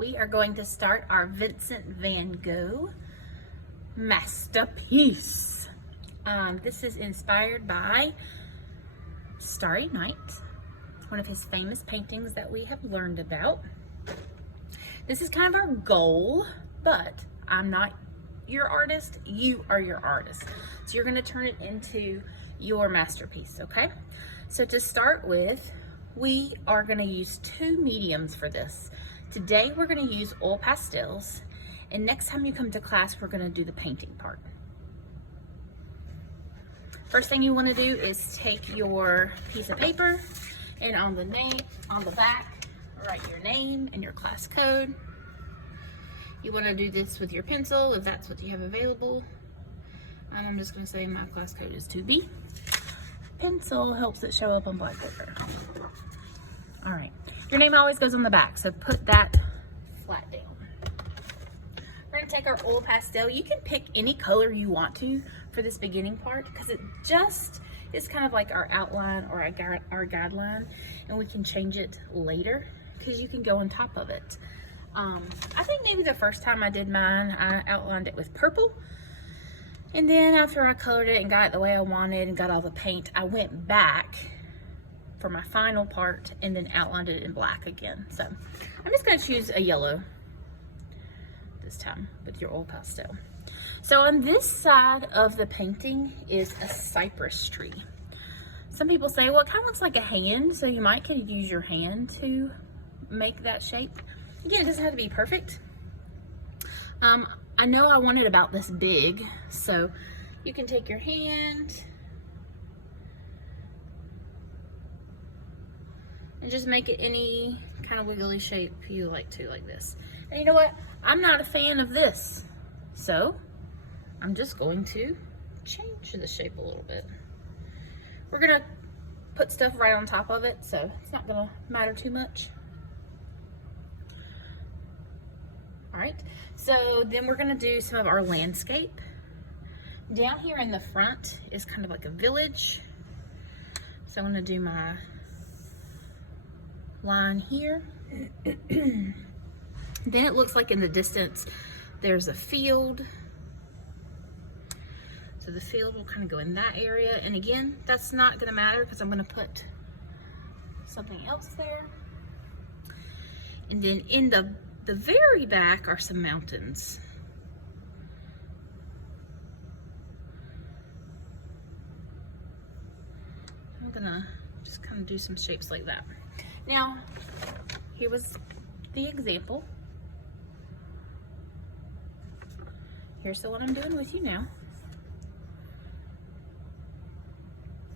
we are going to start our Vincent van Gogh masterpiece. This is inspired by Starry Night, one of his famous paintings that we have learned about. This is kind of our goal, but I'm not your artist, you are your artist. So you're gonna turn it into your masterpiece, okay? So to start with, we are gonna use two mediums for this. Today we're gonna use oil pastels, and next time you come to class, we're gonna do the painting part. First thing you wanna do is take your piece of paper, and on the back, write your name and your class code. You want to do this with your pencil if that's what you have available. And I'm just going to say my class code is 2B. Pencil helps it show up on blackboard. All right. Your name always goes on the back, so put that flat down. We're going to take our oil pastel. You can pick any color you want to for this beginning part because it just is kind of like our outline or our guideline, and we can change it later because you can go on top of it. I think maybe the first time I did mine, I outlined it with purple, and then after I colored it and got it the way I wanted and got all the paint, I went back for my final part and then outlined it in black again. So I'm just going to choose a yellow this time with your oil pastel. So on this side of the painting is a cypress tree. Some people say, well, it kind of looks like a hand, so you might could use your hand to make that shape. Again, it doesn't have to be perfect. I know I want it about this big, so you can take your hand and just make it any kind of wiggly shape you like to, like this. And you know what? I'm not a fan of this, so I'm just going to change the shape a little bit. We're gonna put stuff right on top of it, so it's not gonna matter too much. All right, so then we're gonna do some of our landscape. Down here in the front is kind of like a village. So I'm gonna do my line here. Then it looks like in the distance, there's a field. So the field will kind of go in that area. And again, that's not gonna matter because I'm gonna put something else there. And then in the very back are some mountains. I'm gonna just kind of do some shapes like that. Now, here was the example. Here's the one I'm doing with you now.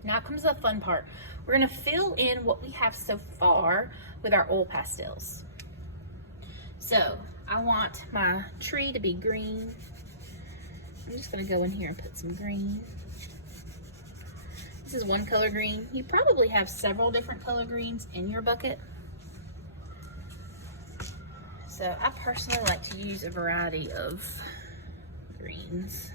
Now comes the fun part. We're gonna fill in what we have so far with our oil pastels. So I want my tree to be green. I'm just gonna go in here and put some green. This is one color green. You probably have several different color greens in your bucket. So I personally like to use a variety of greens.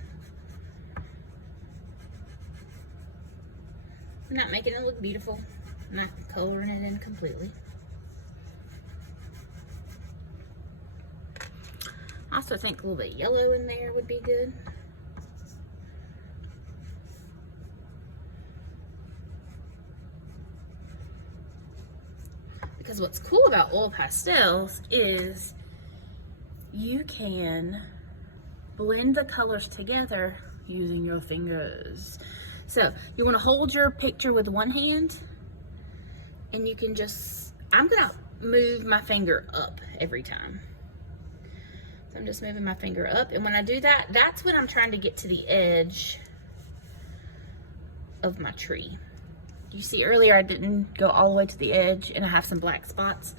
I'm not making it look beautiful. I'm not coloring it in completely. I also think a little bit yellow in there would be good. Because what's cool about oil pastels is you can blend the colors together using your fingers. So you want to hold your picture with one hand, and you can just, I'm gonna move my finger up every time. So I'm just moving my finger up, and when I do that, that's when I'm trying to get to the edge of my tree. You see earlier I didn't go all the way to the edge and I have some black spots.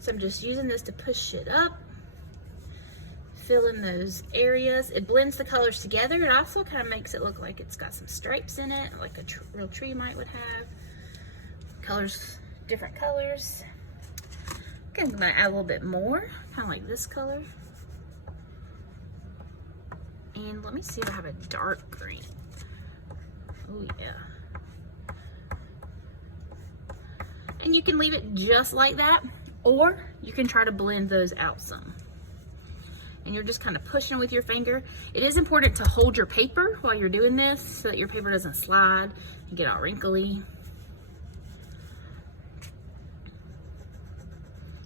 So I'm just using this to push it up, fill in those areas. It blends the colors together. It also kind of makes it look like it's got some stripes in it, like a real tree would have. Colors, different colors. Okay, I'm gonna add a little bit more, kind of like this color. And let me see if I have a dark green. Oh yeah. And you can leave it just like that, Or you can try to blend those out some. And you're just kind of pushing with your finger. It is important to hold your paper while you're doing this so that your paper doesn't slide and get all wrinkly.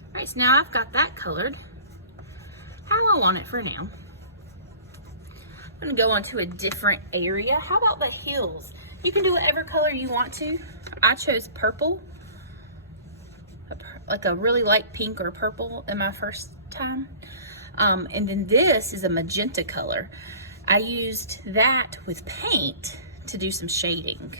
All right, so now I've got that colored how I want it for now. I'm gonna go on to a different area. How about the heels? You can do whatever color you want to. I chose purple, like a really light pink or purple in my first time. And then this is a magenta color. I used that with paint to do some shading.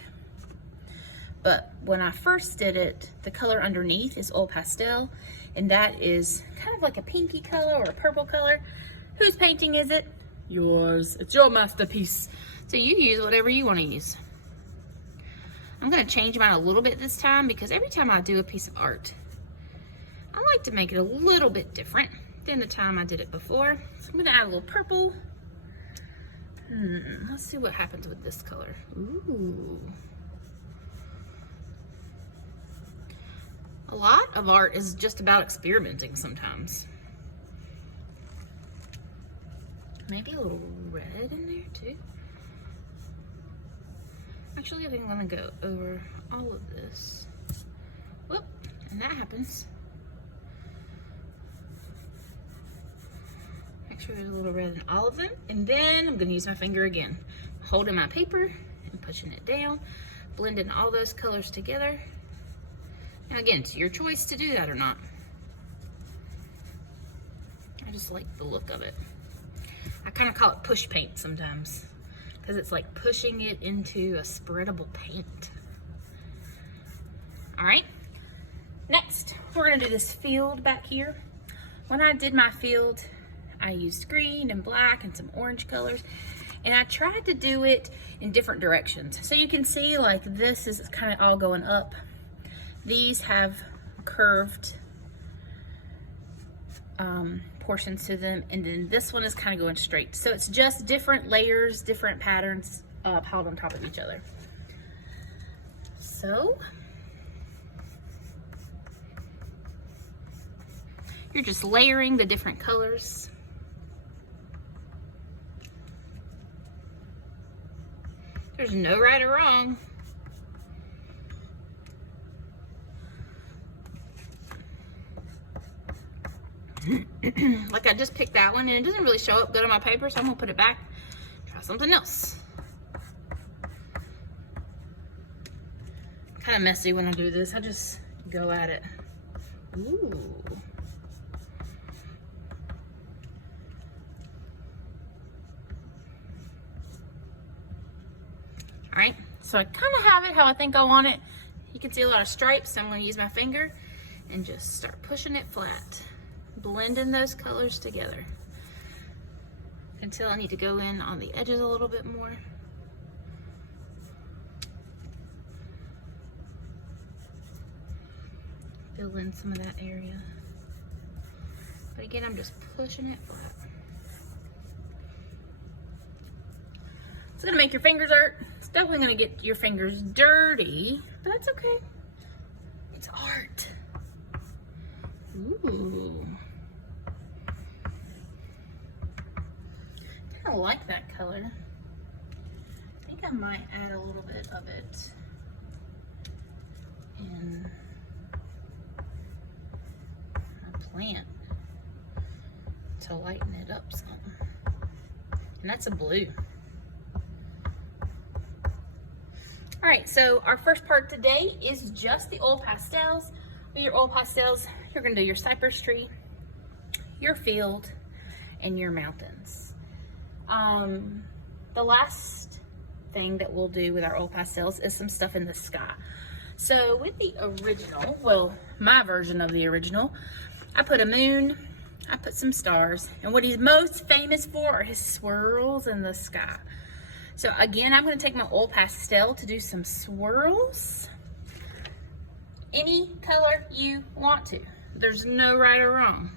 But when I first did it, the color underneath is oil pastel, and that is kind of like a pinky color or a purple color. Whose painting is it? Yours. It's your masterpiece. So you use whatever you want to use. I'm going to change mine a little bit this time because every time I do a piece of art, I like to make it a little bit different than the time I did it before. So I'm going to add a little purple. Let's see what happens with this color. Ooh. A lot of art is just about experimenting sometimes. Maybe a little red in there too. Actually, I think I'm gonna go over all of this. Whoop, and that happens. Make sure there's a little red in all of them. And then I'm gonna use my finger again. Holding my paper and pushing it down, blending all those colors together. And again, it's your choice to do that or not. I just like the look of it. I kind of call it push paint sometimes because it's like pushing it into a spreadable paint. All right, next we're gonna do this field back here. When I did my field, I used green and black and some orange colors, and I tried to do it in different directions. So you can see like this is kind of all going up. These have curved portions to them, and then this one is kind of going straight. So it's just different layers, different patterns piled on top of each other. So you're just layering the different colors. There's no right or wrong. Like I just picked that one and it doesn't really show up good on my paper, so I'm gonna put it back, try something else. Kind of messy when I do this. I just go at it. Ooh. All right, so I kind of have it how I think I want it. You can see a lot of stripes, so I'm gonna use my finger and just start pushing it flat. Blending those colors together until I need to go in on the edges a little bit more. Fill in some of that area. But again, I'm just pushing it flat. It's gonna make your fingers hurt. It's definitely gonna get your fingers dirty, but that's okay. It's art. Ooh. I like that color. I think I might add a little bit of it in my plant to lighten it up some. And that's a blue. All right, so our first part today is just the oil pastels. With your oil pastels, you're gonna do your cypress tree, your field, and your mountains. The last thing that we'll do with our oil pastels is some stuff in the sky. So with the original, well, my version of the original, I put a moon, I put some stars, and what he's most famous for are his swirls in the sky. So again, I'm gonna take my oil pastel to do some swirls. Any color you want to. There's no right or wrong.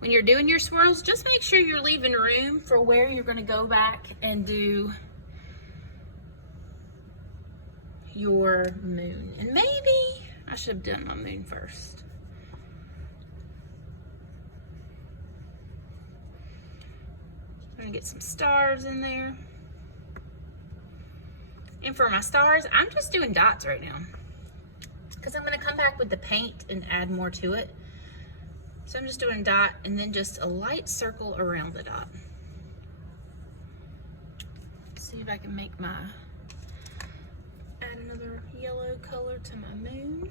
When you're doing your swirls, just make sure you're leaving room for where you're gonna go back and do your moon. And maybe I should have done my moon first. I'm gonna get some stars in there. And for my stars, I'm just doing dots right now, because I'm gonna come back with the paint and add more to it. So I'm just doing a dot and then just a light circle around the dot. See if I can make add another yellow color to my moon.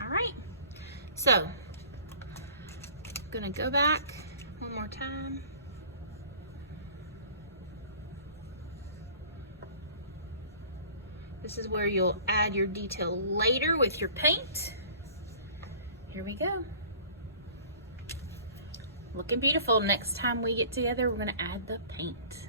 All right, so I'm gonna go back one more time. This is where you'll add your detail later with your paint. Here we go. Looking beautiful. Next time we get together, we're gonna add the paint.